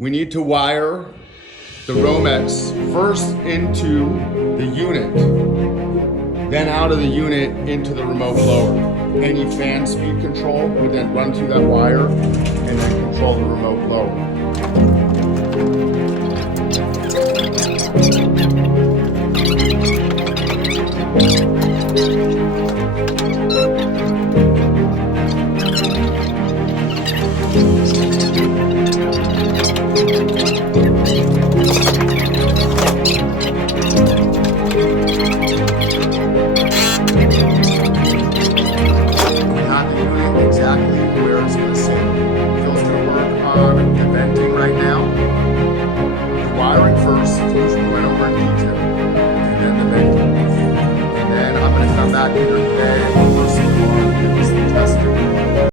we need to wire the Romex first into the unit, then out of the unit into the remote blower. Any fan speed control would then run through that wire and then control the remote blower.